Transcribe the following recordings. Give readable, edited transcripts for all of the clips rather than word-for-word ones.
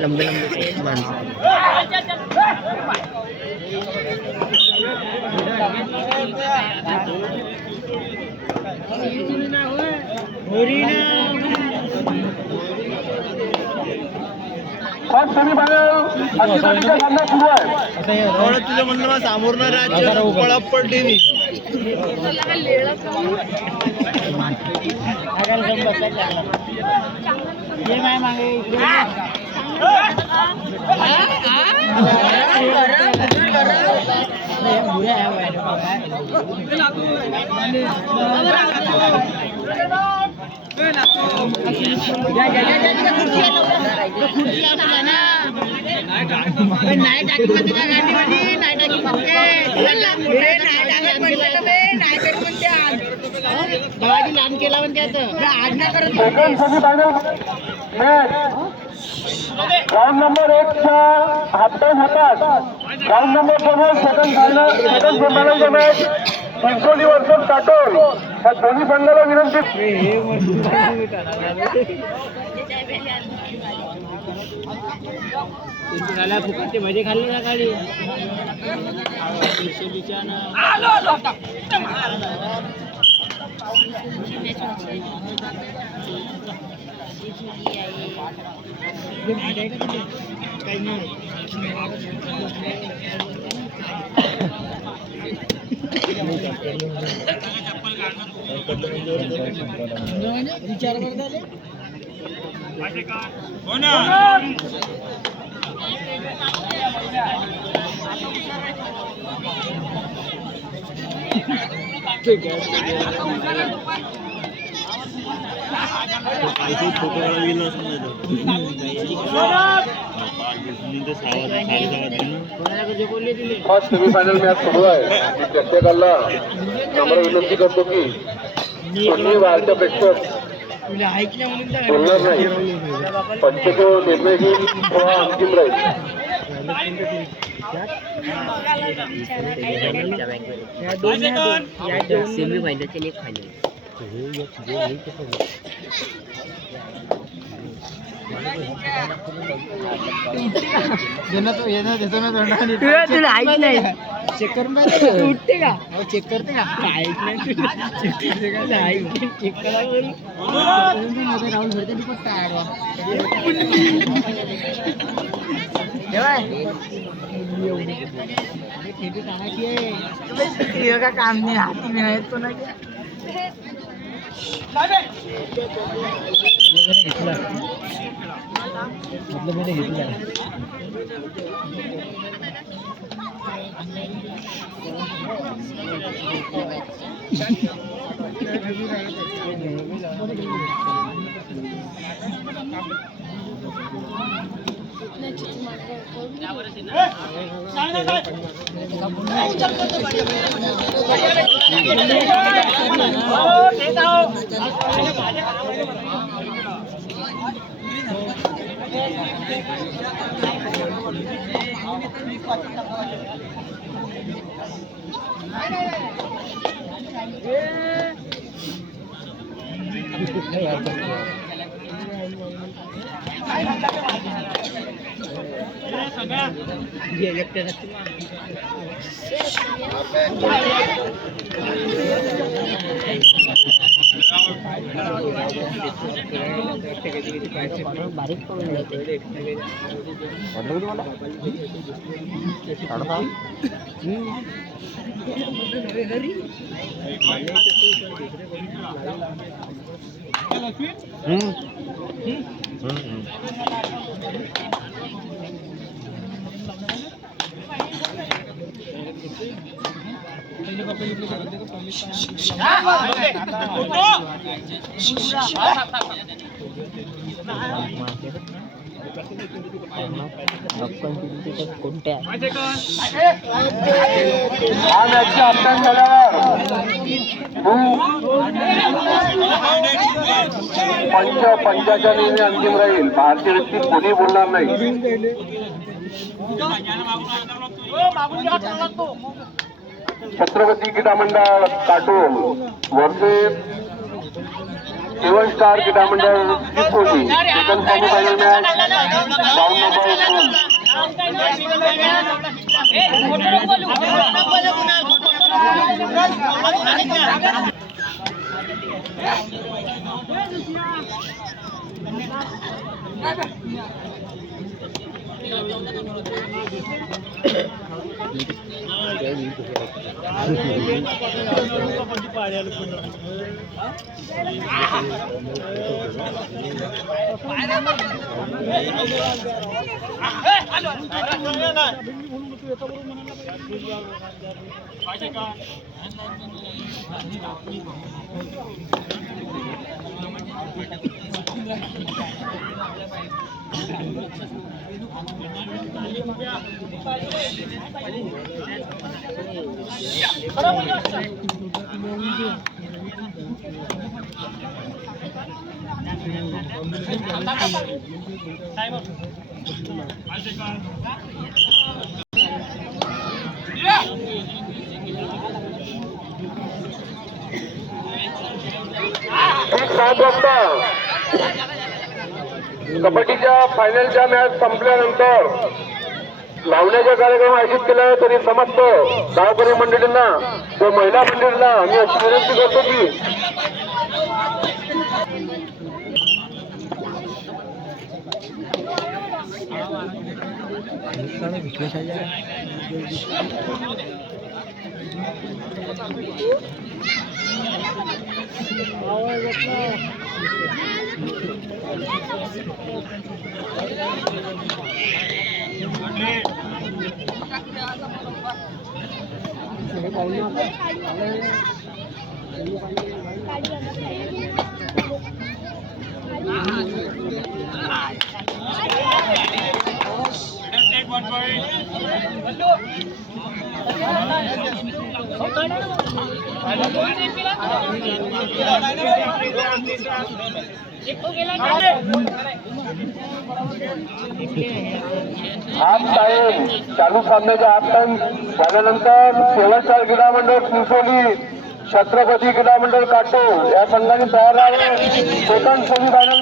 लंबे लंबे माणसं तुझं म्हणणं सामोरनं राज्य पडली नाही लांब केला म्हणते ग्राउंड नंबर 1 च्या हातात ground number 2 second match Chincholi versus Katol या दोन्ही संघाला विनंती फुकटचे भजे खाल्ले ना गाडी विचार सेमीफायनल मॅच सुरू आहे. मी प्रत्येकाला नम्र विनंती करतो की तुम्ही बाहेरच्या प्रेक्षक बोलणार नाही. पंचको निर्णय घेऊन थोडा अंतिम राहील. सेमी फायनलचे एक फायनल तुला ऐक नाही चेक करून उठते का चेक करते का ऐक नाही चेक करा राहुल भरते का काम नाही हाती नाही तो ना मतलब मैंने घेतला बारीक पडून जाते कोणत्या पंचाच्या नेहमी अंतिम राहील. भारतीय व्यक्ती कोणी बोलणार नाही. छत्रपती क्रीडा मंडळ काटोल वर्सेस सेवन स्टार क्रीडा मंडळ Chincholi second semifinal match round number 1. कबड्डीच्या फायनलच्या मॅच संपल्यानंतर लावण्याचा कार्यक्रम आयोजित केला तरी समस्त गावकरी मंडळींना व महिला मंडळींना मी अशी विनंती करतो की हाफ टाइम चालू सामन्याच्या हाफ टाइम झाल्यानंतर सेवन स्टार क्रीडा मंडळ चिंचोली छत्रपती क्रीडा मंडळ काटोल या संघाने तयार आहे सेकंड सेमीफायनल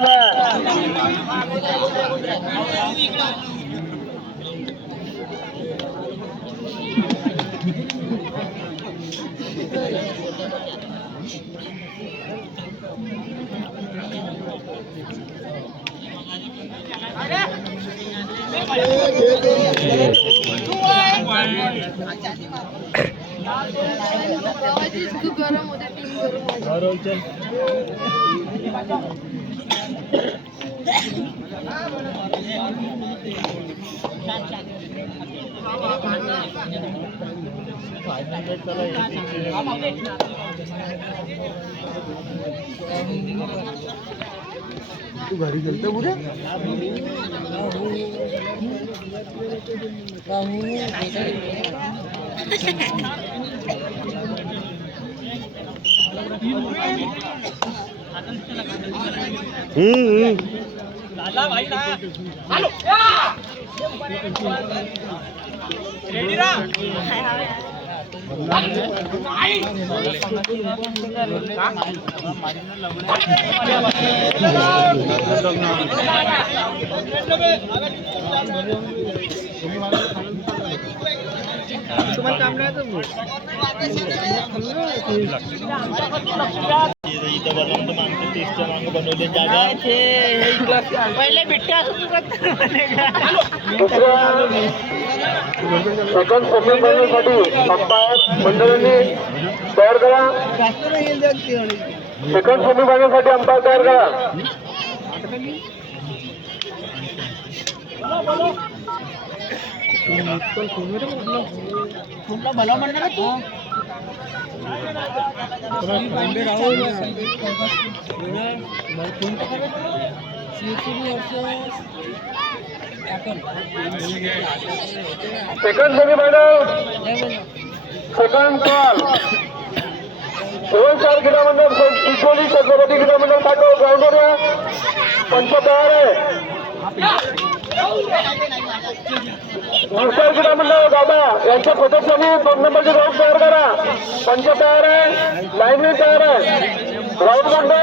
गरम होते तू घरी गेलतो कुठे पहिले बिट्ट्या सेकंड सेमीफायनलसाठी अंपायर मंडळींनी तयार करा सेकंड सेमीफायनलसाठी अंपायर तयार करा भला म्हणणार तू सेकंड सेमीफायनल सेकंड कॉल सेवन स्टार क्रीडा मंडळ चिंचोली छत्रपती क्रीडा मंडळ काटोल ग्राउंडवर पंच तयार आहे स्टार क्रीडा मंडळ गाबा यांच्या सदस्यांनी 2 नंबरचे ग्राउंड तयार करा पंच तयार आहे लाईन तयार आहे राऊंड मध्ये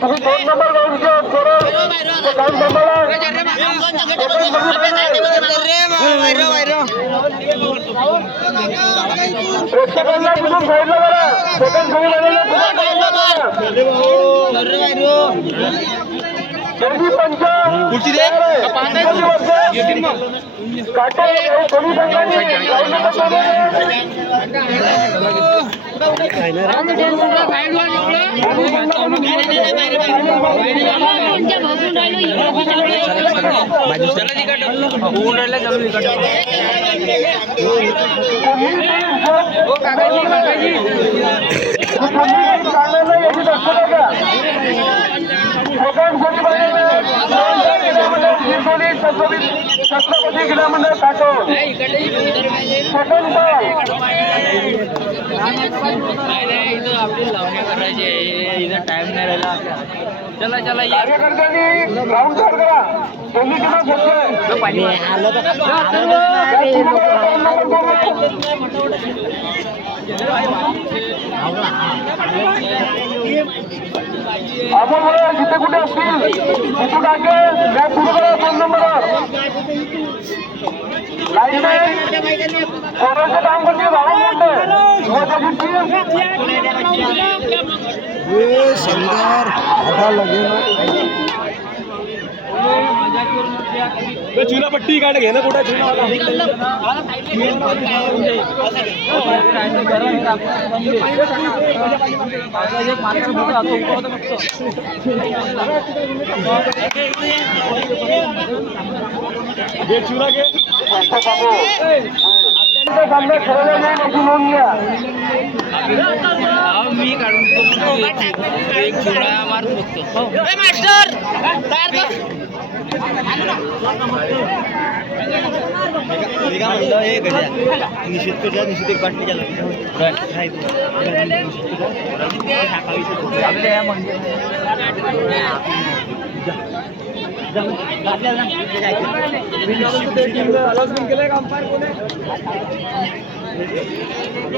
तुम्ही 2 नंबर राऊंडचे बरोबर काम सांभाळा. प्रेक्षकांना तिथून साईडला करा. सेकंड सही झालेला दोन्ही पंच काटे दोन्ही संघांनी राऊंड नंबर छत्रपती क्रीडा मंडळ काटोल सेकंड बॉल. कार्यकर्त्यांनी राऊंड चार करा. दोन्ही टीमा स्वच्छ आपण बघा जिथे कुठे असतील तिथून टाके बॅग सुरू करा. 2 नंबरवर लाईनमॅन थोडंसं काम करते राहून चुना पट्टी काढ घे ना कुठे चुना घे सामने खेळले नाही याची नोंद घ्या. मी काढून एक चुना मार फक्त मास्टर निश्चित निश्चित एक बाटली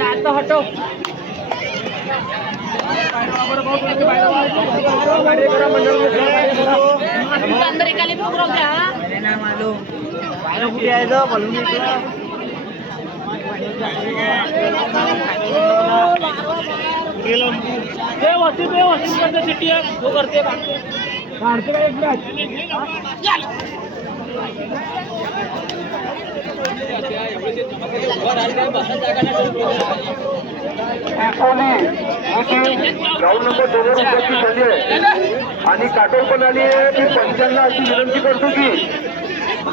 आता हटो अंदर एकाले प्रोग्राम द्या ना मालूम बाहेर कुठे यायचं बोलून सिटी आहे तो करते काढते का एक मॅच राऊंड नंबर 2 रुपयाची झाली आहे आणि काटोल पण आली आहे. मी पंचांना अशी विनंती करतो की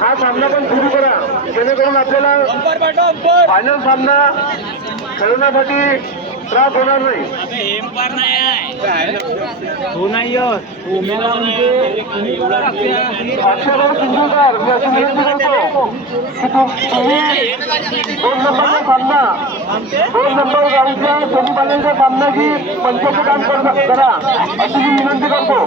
हा सामना पण सुरू करा जेणेकरून आपल्याला फायनल सामना खेळण्यासाठी त्रास होणार नाही. अक्षरभाऊ सिंधुकर मी अशी विनंती करतो की तुम्ही 2 नंबरचा सामना 2 नंबर गावच्या सेमीफायनलचा सामना की पंचाचं काम करा अशी मी विनंती करतो.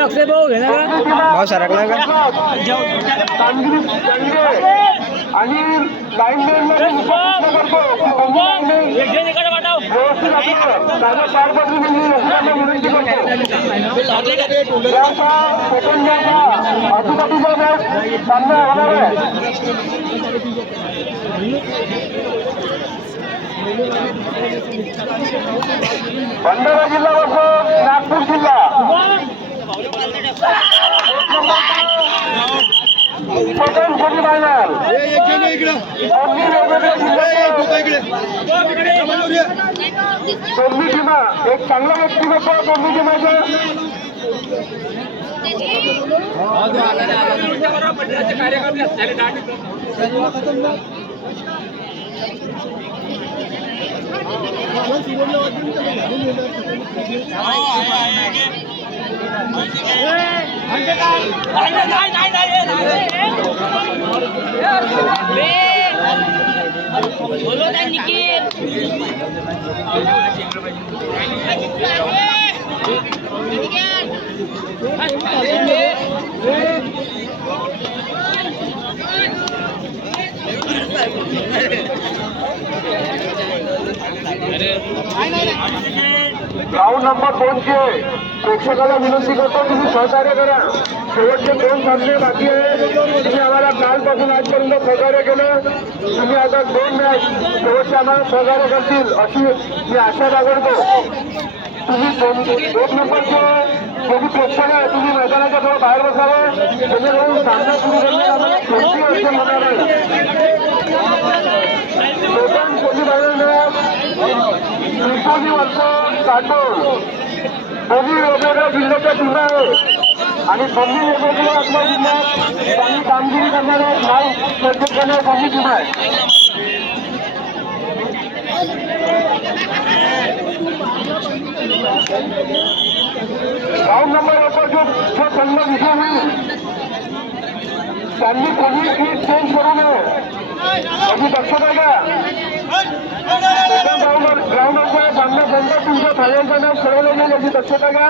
अक्षय भाऊ घेणार भाव सरकला का आणि लाईन आजूबाजूचा मॅच सामना होणार आहे. भंडारा जिल्हा वर्सेस नागपूर जिल्हा सेकंड सेमीफायनल दोन्ही टीमा एक चांगला व्यक्तिमत्व दोन्ही टीमाच्या ग्राउंड नंबर 2 चे प्रेक्षकाला विनंती करतो तुम्ही सहकार्य करा. शेवटचे 2 सामने बाकी आहे. तुम्ही आम्हाला कालपासून आजपर्यंत सहकार्य केलं. तुम्ही आता 2 मॅच शेवटचे आम्हाला सहकार्य करतील अशी मी आशा बाळगतो. तुम्ही 2 नंबरचे कोणी प्रेक्षक आहे तुम्ही मैदानाच्या जवळ बाहेर बसावं जेणेकरून सामना सुरू करण्यात आम्हाला कोणती अडचण होणार नाही. कोकण कोणी त्रिकोणी वर्ष काटोल दोन्ही वेगवेगळ्या जिल्ह्याच्या टीम आहे आणि दोन्ही वेगवेगळ्या आपल्या जिल्ह्यात चांगली कामगिरी करणाऱ्या नाव चर्चेत करणाऱ्या दोन्ही टीम आहे. राऊंड नंबर 1 वर जो संघ विजय होईल त्यांनी कोणी सीट चेंज करू नये याची दक्षता घ्या. ग्राउंडवरच्या सामन्यानंतर तुमच्या फायनलचं नाव कळवलं जाईल याची दक्षता घ्या.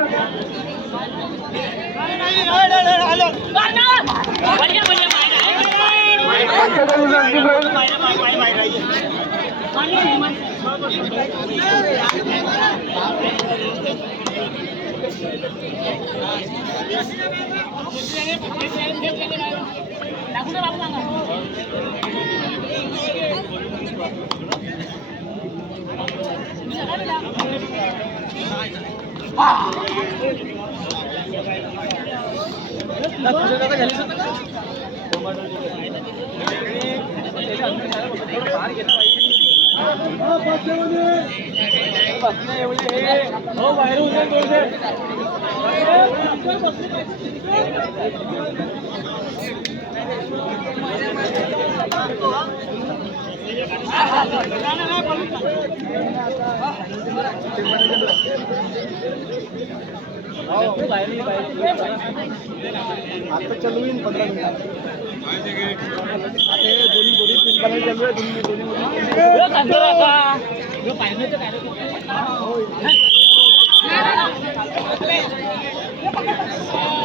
आता चालू येईल 15 मिनिटात. दोन्ही चालू आहे.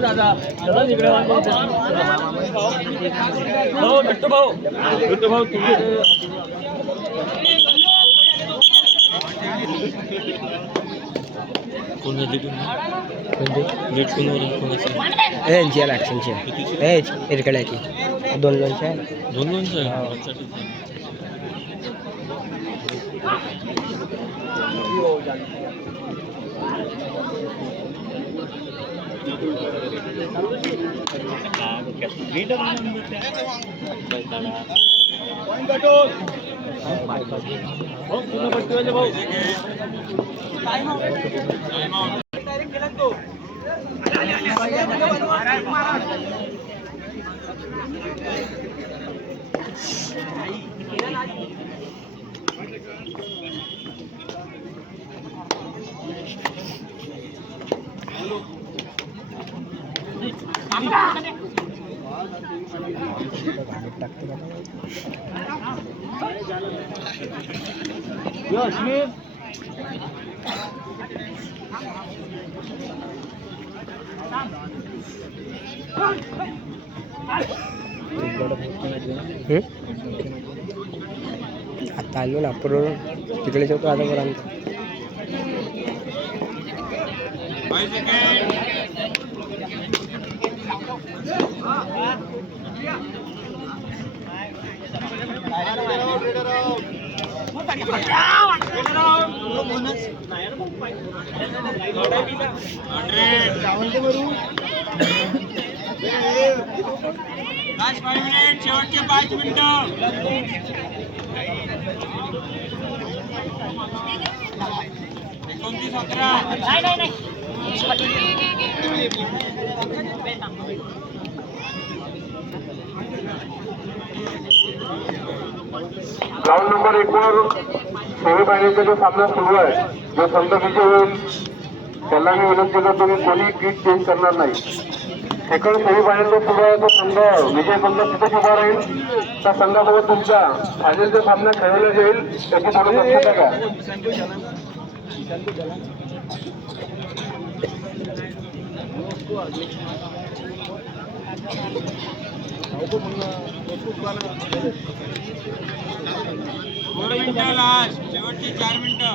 दादा भाऊ बिट्टू भाऊ तुम्ही दोन लोणचे आहे. आता आलो नागपूर तिकडे जातो आता पर्यंत. शेवटचे 5 मिनिटं. ग्राउंड नंबर 1 वर सेमीफायनलचा जो सामना सुरू आहे, जो संघ विजय होईल त्याला मी विनंती करतो की कोणी किट चेंज करणार नाही. सेकंड सेमीफायनल जो सुरू आहे तो संघ विजय संघ तिथेच उभा राहील. त्या संघासोबत तुमचा फायनलचा सामना खेळवला जाईल त्याची थोडी दक्षता घ्या. शेवटची 4 मिनिटं.